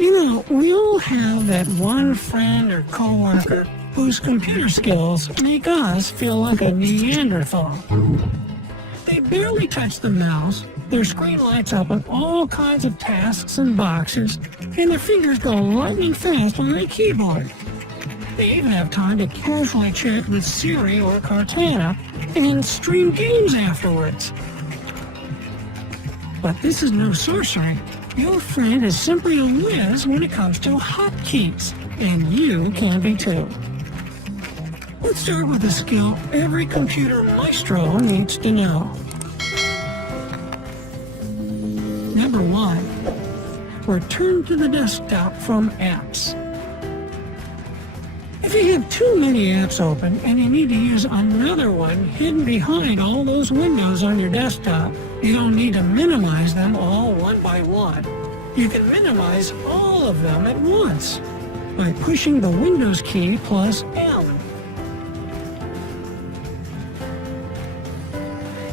You know, we all have that one friend or coworker whose computer skills make us feel like a Neanderthal. They barely touch the mouse, their screen lights up with all kinds of tasks and boxes, and their fingers go lightning fast on the keyboard. They even have time to casually chat with Siri or Cortana and stream games afterwards. But this is no sorcery. Your friend is simply a whiz when it comes to hotkeys, and you can be too. Let's start with a skill every computer maestro needs to know. Number 1. Return to the desktop from apps. If you have too many apps open and you need to use another one hidden behind all those windows on your desktop, you don't need to minimize them all one by one. You can minimize all of them at once by pushing the Windows key plus M.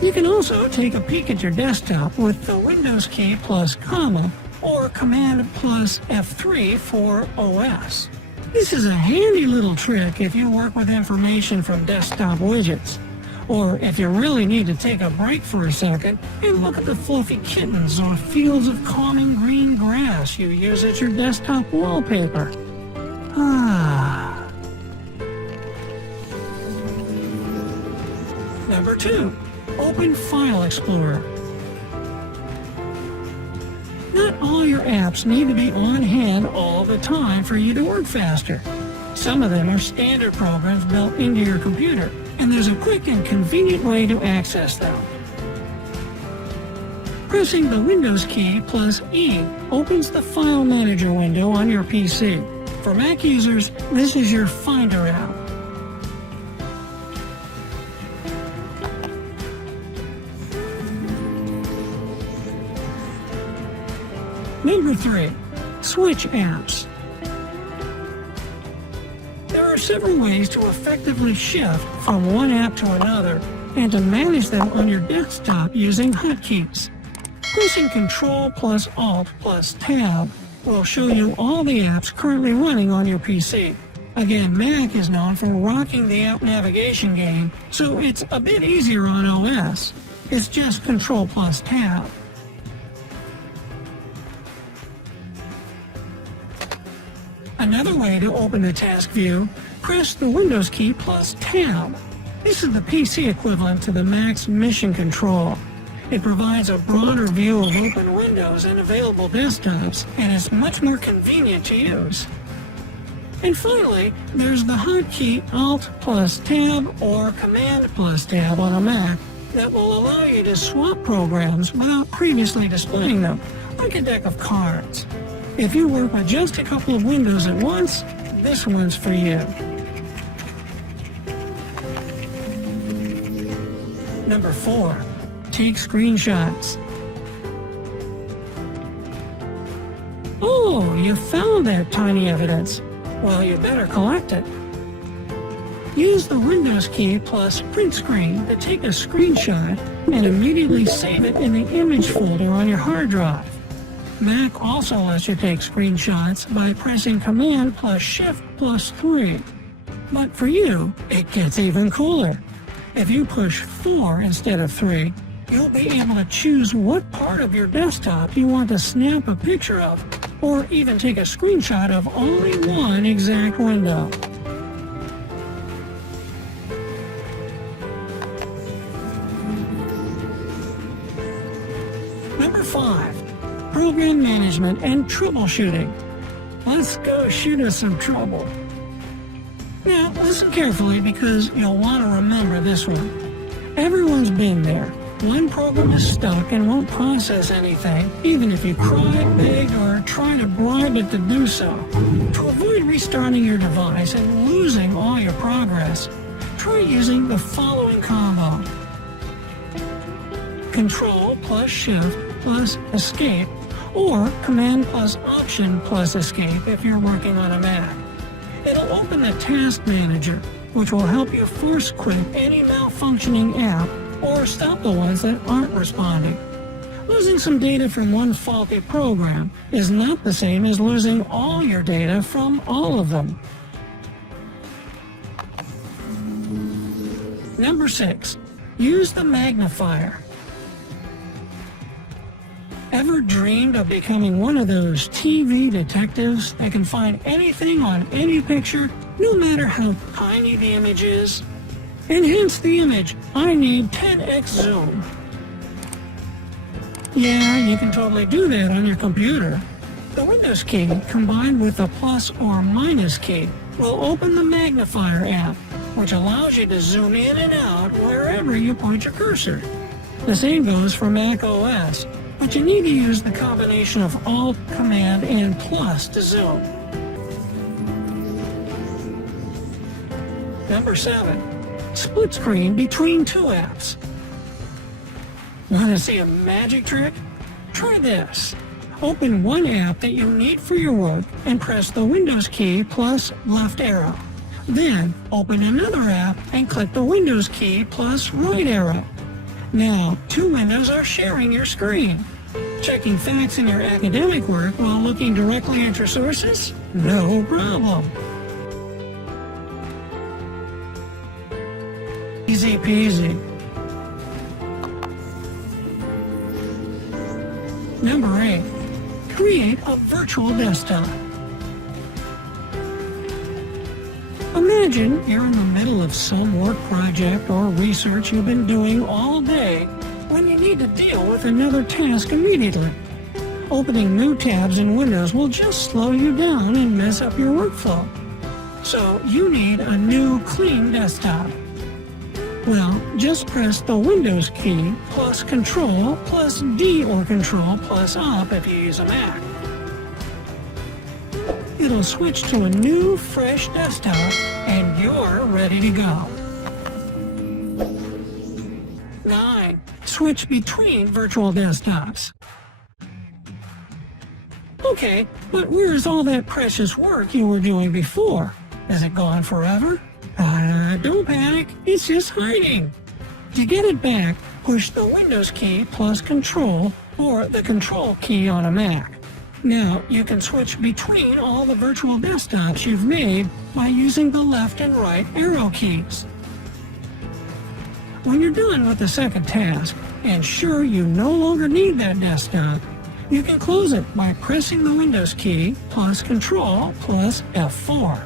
You can also take a peek at your desktop with the Windows key plus comma or Command plus F3 for OS. This is a handy little trick if you work with information from desktop widgets, or if you really need to take a break for a second and look at the fluffy kittens or fields of calming green grass you use as your desktop wallpaper. Number 2. Open File Explorer. Not all your apps need to be on hand all the time for you to work faster. Some of them are standard programs built into your computer, and there's a quick and convenient way to access them. Pressing the Windows key plus E opens the File Manager window on your PC. For Mac users, this is your Finder app. Number 3. Switch apps. There are several ways to effectively shift from one app to another and to manage them on your desktop using hotkeys. Pressing Ctrl plus Alt plus Tab will show you all the apps currently running on your PC. Again, Mac is known for rocking the app navigation game, so it's a bit easier on OS. It's just Ctrl plus Tab. Another way to open the task view, press the Windows key plus Tab. This is the PC equivalent to the Mac's Mission Control. It provides a broader view of open windows and available desktops, and is much more convenient to use. And finally, there's the hotkey Alt plus Tab or Command plus Tab on a Mac that will allow you to swap programs without previously displaying them, like a deck of cards. If you work with just a couple of windows at once, this one's for you. Number 4. Take screenshots. Oh, you found that tiny evidence. Well, you better collect it. Use the Windows key plus print screen to take a screenshot and immediately save it in the image folder on your hard drive. Mac also lets you take screenshots by pressing Command plus Shift plus 3. But for you, it gets even cooler. If you push 4 instead of 3, you'll be able to choose what part of your desktop you want to snap a picture of, or even take a screenshot of only one exact window. Number 5. Program management and troubleshooting. Let's go shoot us some trouble. Now, listen carefully because you'll want to remember this one. Everyone's been there. One program is stuck and won't process anything, even if you cry, beg, or try to bribe it to do so. To avoid restarting your device and losing all your progress, try using the following combo. Control plus Shift plus Escape, or Command plus Option plus Escape if you're working on a Mac. It'll open the Task Manager, which will help you force quit any malfunctioning app or stop the ones that aren't responding. Losing some data from one faulty program is not the same as losing all your data from all of them. Number 6. Use the magnifier. Ever dreamed of becoming one of those TV detectives that can find anything on any picture, no matter how tiny the image is? Enhance the image. I need 10x zoom. Yeah, you can totally do that on your computer. The Windows key, combined with the plus or minus key, will open the magnifier app, which allows you to zoom in and out wherever you point your cursor. The same goes for Mac OS, but you need to use the combination of Alt, Command, and plus to zoom. Number 7. Split screen between two apps. Want to see a magic trick? Try this. Open one app that you need for your work and press the Windows key plus left arrow. Then open another app and click the Windows key plus right arrow. Now, two windows are sharing your screen. Checking facts in your academic work while looking directly at your sources? No problem. Easy peasy. Number 8. Create a virtual desktop. Imagine you're in the middle of some work project or research you've been doing all day when you need to deal with another task immediately. Opening new tabs in Windows will just slow you down and mess up your workflow. So you need a new clean desktop. Well, just press the Windows key plus Ctrl plus D or Ctrl plus Up if you use a Mac. It'll switch to a new, fresh desktop, and you're ready to go. 9. Switch between virtual desktops. Okay, but where's all that precious work you were doing before? Is it gone forever? Don't panic, it's just hiding. To get it back, push the Windows key plus Control or the Control key on a Mac. Now, you can switch between all the virtual desktops you've made by using the left and right arrow keys. When you're done with the second task, and sure you no longer need that desktop, you can close it by pressing the Windows key plus Control plus F4.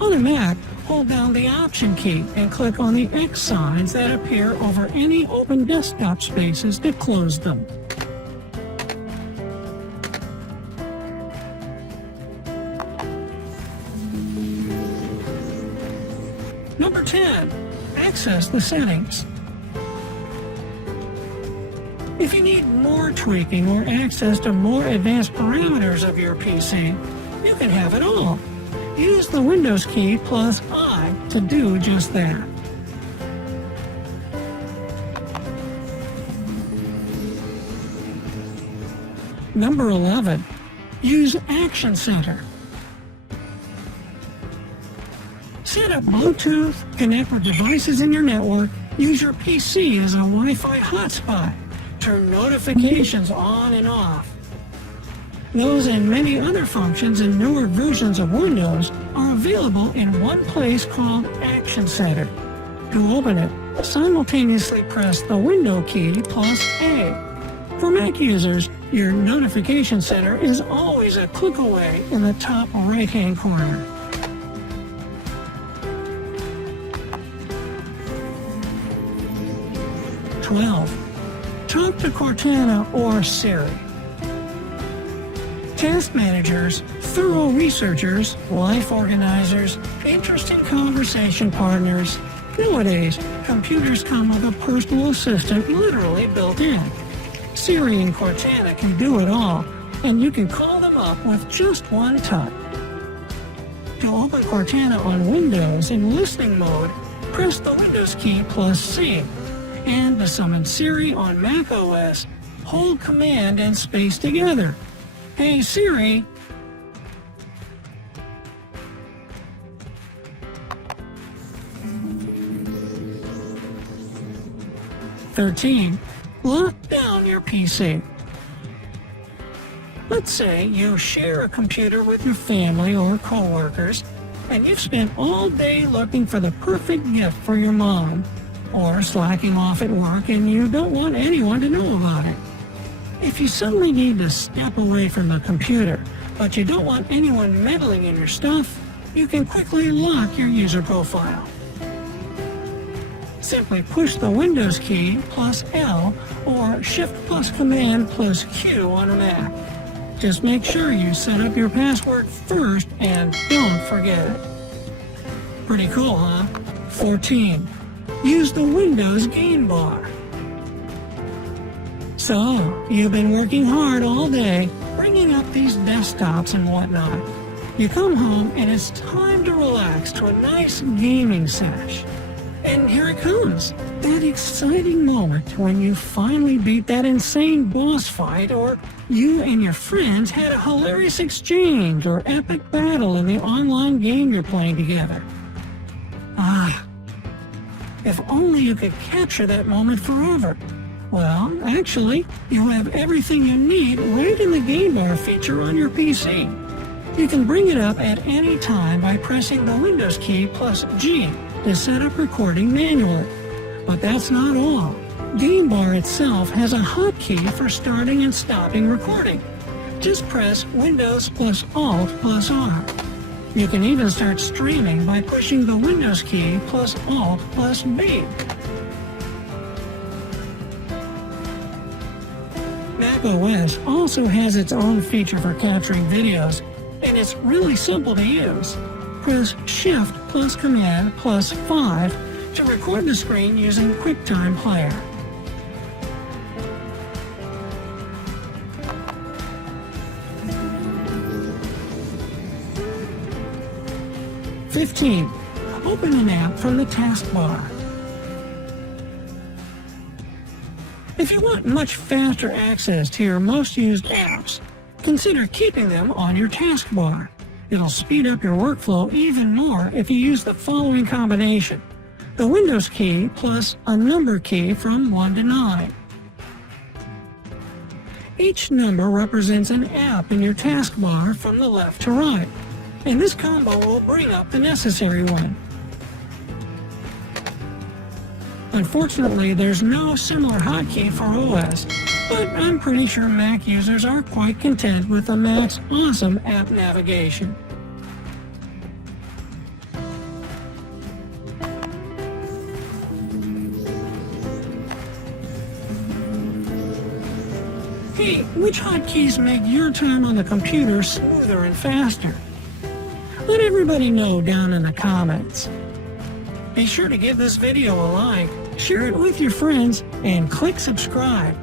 On a Mac, hold down the Option key and click on the X signs that appear over any open desktop spaces to close them. Number 10. Access the settings. If you need more tweaking or access to more advanced parameters of your PC, you can have it all. Use the Windows key plus I to do just that. Number 11. Use Action Center. Set up Bluetooth, connect with devices in your network, use your PC as a Wi-Fi hotspot, turn notifications on and off. Those and many other functions in newer versions of Windows are available in one place called Action Center. To open it, simultaneously press the Window key plus A. For Mac users, your Notification Center is always a click away in the top right-hand corner. Talk to Cortana or Siri. Task managers, thorough researchers, life organizers, interesting conversation partners. Nowadays, computers come with a personal assistant literally built in. Siri and Cortana can do it all, and you can call them up with just one tap. To open Cortana on Windows in listening mode, press the Windows key plus C. And to summon Siri on Mac OS, hold Command and space together. Hey Siri. Lock down your PC. Let's say you share a computer with your family or coworkers, and you've spent all day looking for the perfect gift for your mom, or slacking off at work and you don't want anyone to know about it. If you suddenly need to step away from the computer, but you don't want anyone meddling in your stuff, you can quickly lock your user profile. Simply push the Windows key plus L or Shift plus Command plus Q on a Mac. Just make sure you set up your password first and don't forget it. Pretty cool, huh? 14. Use the Windows game bar. So, you've been working hard all day, bringing up these desktops and whatnot. You come home and it's time to relax to a nice gaming sesh. And here it comes, that exciting moment when you finally beat that insane boss fight, or you and your friends had a hilarious exchange or epic battle in the online game you're playing together. If only you could capture that moment forever. Well, actually, you have everything you need right in the game bar feature on your PC. You can bring it up at any time by pressing the Windows key plus G to set up recording manually. But that's not all. Game bar itself has a hotkey for starting and stopping recording. Just press Windows plus Alt plus R. You can even start streaming by pushing the Windows key plus Alt plus B. macOS also has its own feature for capturing videos, and it's really simple to use. Press Shift plus Command plus 5 to record the screen using QuickTime Player. Open an app from the taskbar. If you want much faster access to your most used apps, consider keeping them on your taskbar. It'll speed up your workflow even more if you use the following combination: the Windows key plus a number key from 1 to 9. Each number represents an app in your taskbar from the left to right, and this combo will bring up the necessary one. Unfortunately, there's no similar hotkey for OS, but I'm pretty sure Mac users are quite content with the Mac's awesome app navigation. Hey, which hotkeys make your time on the computer smoother and faster? Let everybody know down in the comments. Be sure to give this video a like, share it with your friends, and click subscribe.